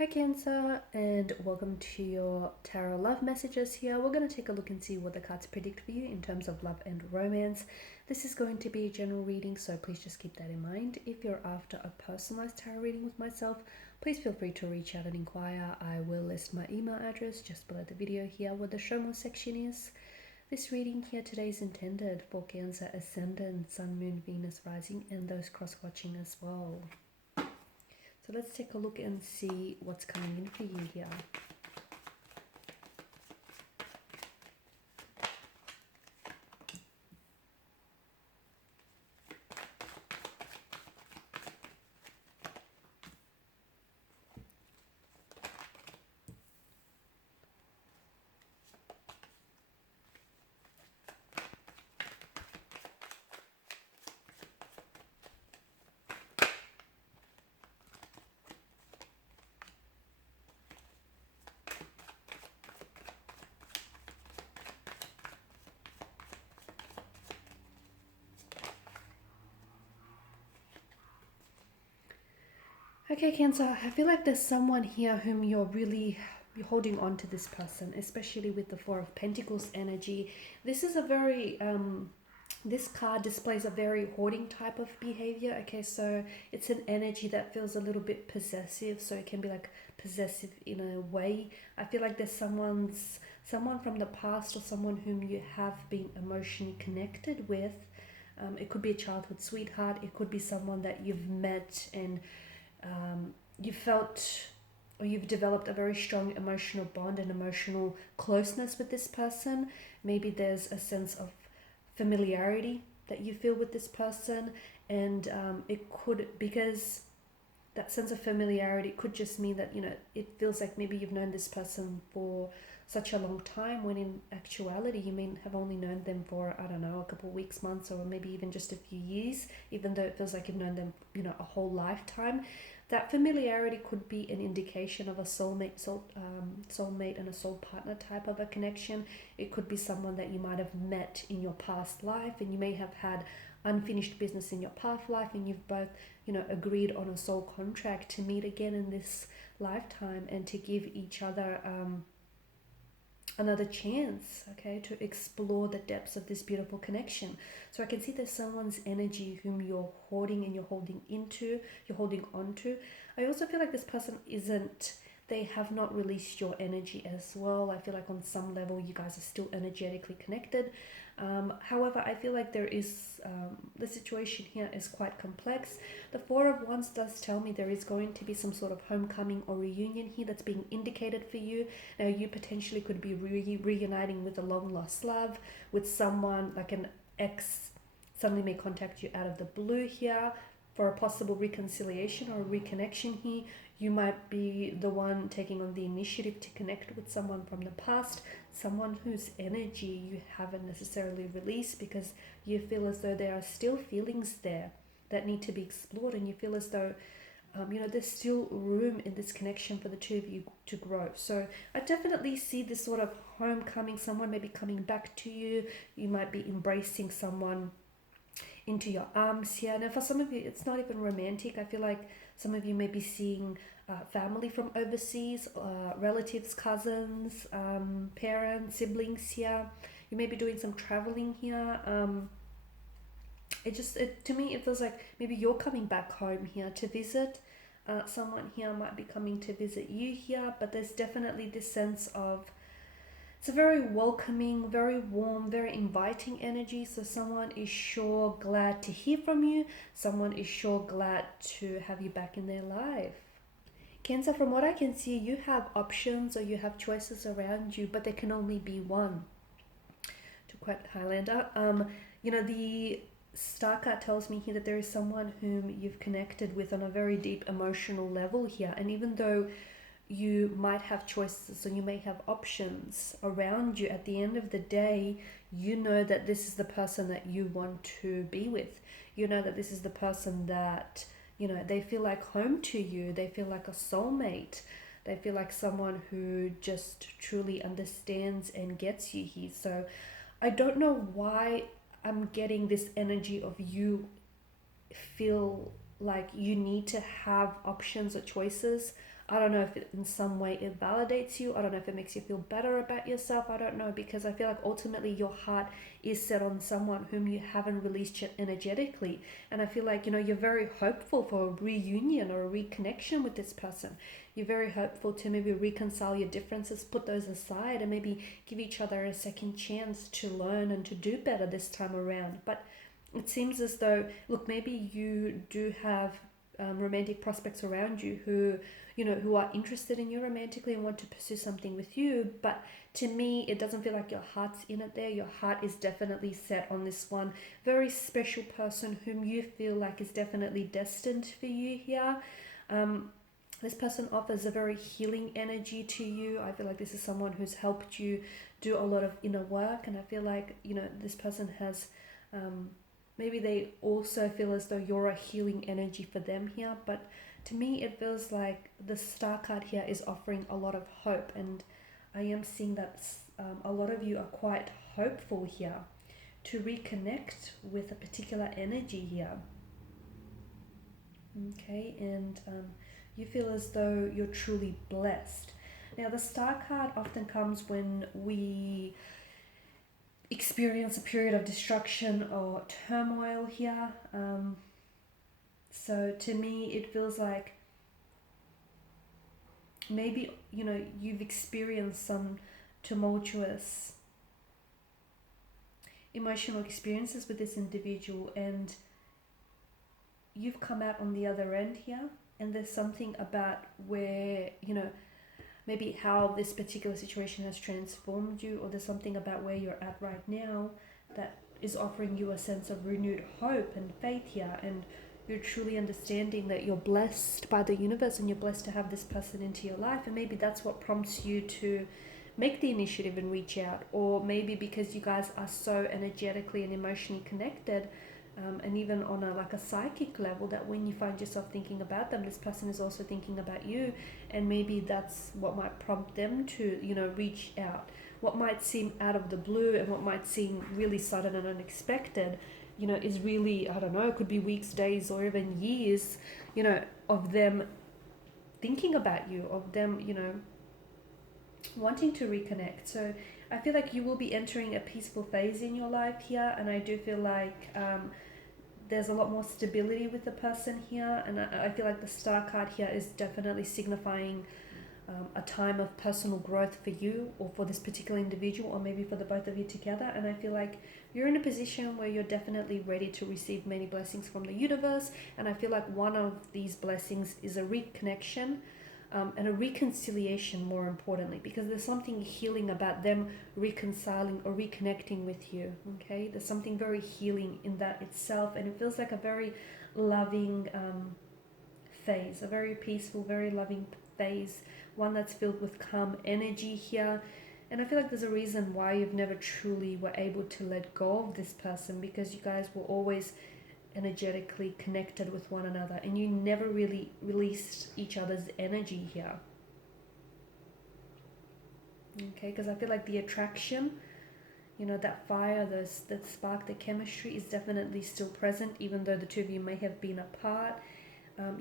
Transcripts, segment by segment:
Hi Cancer, and welcome to your tarot love messages here. We're going to take a look and see what the cards predict for you in terms of love and romance. This is going to be a general reading, so please just keep that in mind. If you're after a personalized tarot reading with myself, please feel free to reach out and inquire. I will list my email address just below the video here where the show more section is. This reading here today is intended for Cancer Ascendant, Sun, Moon, Venus, Rising, and those cross-watching as well. So let's take a look and see what's coming in for you here. Okay, Cancer, I feel like there's someone here whom you're holding on to this person, especially with the Four of Pentacles energy. This is a very, this card displays a very hoarding type of behavior. Okay, so it's an energy that feels a little bit possessive, so it can be like possessive in a way. I feel like there's someone from the past or someone whom you have been emotionally connected with. It could be a childhood sweetheart. It could be someone that you've met and you felt or you've developed a very strong emotional bond and emotional closeness with this person. Maybe there's a sense of familiarity that you feel with this person, and it could, because that sense of familiarity could just mean that, you know, it feels like maybe you've known this person for such a long time, when in actuality you may have only known them for, I don't know, a couple of weeks, months, or maybe even just a few years, even though it feels like you've known them, you know, a whole lifetime. That familiarity could be an indication of a soulmate and a soul partner type of a connection. It could be someone that you might have met in your past life, and you may have had unfinished business in your past life, and you've both, you know, agreed on a soul contract to meet again in this lifetime and to give each other another chance, okay, to explore the depths of this beautiful connection. So I can see there's someone's energy whom you're hoarding and you're holding on to. I also feel like this person they have not released your energy as well. I feel like on some level you guys are still energetically connected. However, I feel like there is, the situation here is quite complex. The Four of Wands does tell me there is going to be some sort of homecoming or reunion here that's being indicated for you. Now, you potentially could be reuniting with a long lost love, with someone like an ex suddenly may contact you out of the blue here for a possible reconciliation or reconnection here. You might be the one taking on the initiative to connect with someone from the past, someone whose energy you haven't necessarily released because you feel as though there are still feelings there that need to be explored, and you feel as though you know, there's still room in this connection for the two of you to grow. So I definitely see this sort of homecoming, someone maybe coming back to you. You might be embracing someone into your arms here. Now, for some of you, it's not even romantic. I feel like some of you may be seeing family from overseas, relatives, cousins, parents, siblings here. You may be doing some traveling here. To me, it feels like maybe you're coming back home here to visit. Someone here might be coming to visit you here, but there's definitely this sense of, it's a very welcoming, very warm, very inviting energy. So someone is sure glad to hear from you. Someone is sure glad to have you back in their life. Cancer, from what I can see, you have options or you have choices around you, but there can only be one. To quote Highlander, you know, the Star card tells me here that there is someone whom you've connected with on a very deep emotional level here. And even though you might have choices, so you may have options around you, at the end of the day, you know that this is the person that you want to be with. You know that this is the person that, you know, they feel like home to you. They feel like a soulmate. They feel like someone who just truly understands and gets you here. So I don't know why I'm getting this energy of you feel like you need to have options or choices I don't know if it, in some way it validates you. I don't know if it makes you feel better about yourself. I don't know, because I feel like ultimately your heart is set on someone whom you haven't released yet energetically. And I feel like, you know, you're very hopeful for a reunion or a reconnection with this person. You're very hopeful to maybe reconcile your differences, put those aside, and maybe give each other a second chance to learn and to do better this time around. But it seems as though, look, maybe you do have romantic prospects around you who, you know, who are interested in you romantically and want to pursue something with you. But to me, it doesn't feel like your heart's in it there. Your heart is definitely set on this one very special person whom you feel like is definitely destined for you here. This person offers a very healing energy to you. I feel like this is someone who's helped you do a lot of inner work, and I feel like, you know, this person has maybe they also feel as though you're a healing energy for them here. But to me, it feels like the Star card here is offering a lot of hope, and I am seeing that a lot of you are quite hopeful here to reconnect with a particular energy here. Okay, and you feel as though you're truly blessed. Now, the Star card often comes when we experience a period of destruction or turmoil here. So to me, it feels like maybe, you know, you've experienced some tumultuous emotional experiences with this individual, and you've come out on the other end here. And there's something about where, you know, maybe how this particular situation has transformed you, or there's something about where you're at right now that is offering you a sense of renewed hope and faith here. And you're truly understanding that you're blessed by the universe and you're blessed to have this person into your life. And maybe that's what prompts you to make the initiative and reach out. Or maybe because you guys are so energetically and emotionally connected, and even on a psychic level, that when you find yourself thinking about them, this person is also thinking about you. And maybe that's what might prompt them to, you know, reach out. What might seem out of the blue and what might seem really sudden and unexpected, you know, is really, I don't know, it could be weeks, days, or even years, you know, of them thinking about you, of them, you know, wanting to reconnect. So I feel like you will be entering a peaceful phase in your life here, and I do feel like there's a lot more stability with the person here. And I feel like the Star card here is definitely signifying a time of personal growth for you, or for this particular individual, or maybe for the both of you together. And I feel like you're in a position where you're definitely ready to receive many blessings from the universe. And I feel like one of these blessings is a reconnection, and a reconciliation, more importantly, because there's something healing about them reconciling or reconnecting with you. Okay, there's something very healing in that itself, and it feels like a very loving phase, a very peaceful, very loving phase, one that's filled with calm energy here. And I feel like there's a reason why you've never truly were able to let go of this person, because you guys were always energetically connected with one another, and you never really released each other's energy here. Okay, because I feel like the attraction, you know, that fire, that spark, the chemistry is definitely still present, even though the two of you may have been apart.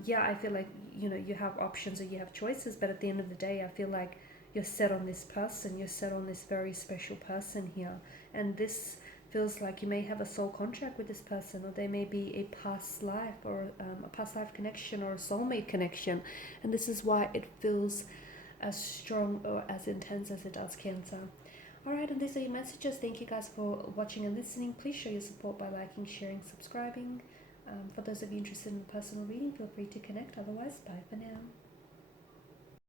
Yeah, I feel like, you know, you have options or you have choices, but at the end of the day, I feel like you're set on this person, you're set on this very special person here. And this feels like you may have a soul contract with this person, or there may be a past life, or a past life connection, or a soulmate connection. And this is why it feels as strong or as intense as it does, Cancer. Alright, and these are your messages. Thank you guys for watching and listening. Please show your support by liking, sharing, subscribing. For those of you interested in personal reading, feel free to connect. Otherwise, bye for now.